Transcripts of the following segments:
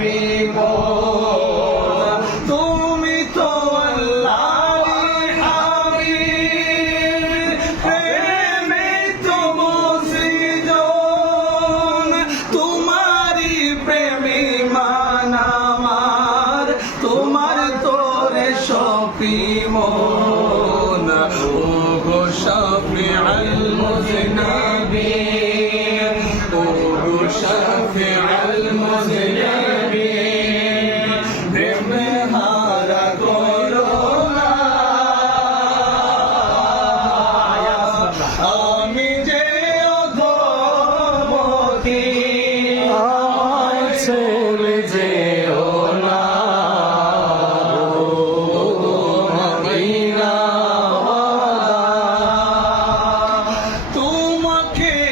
يقيمون أوه شفيع المذنبين أوه شفيع okay.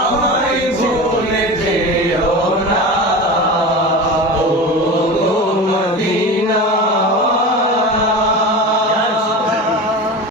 아멘.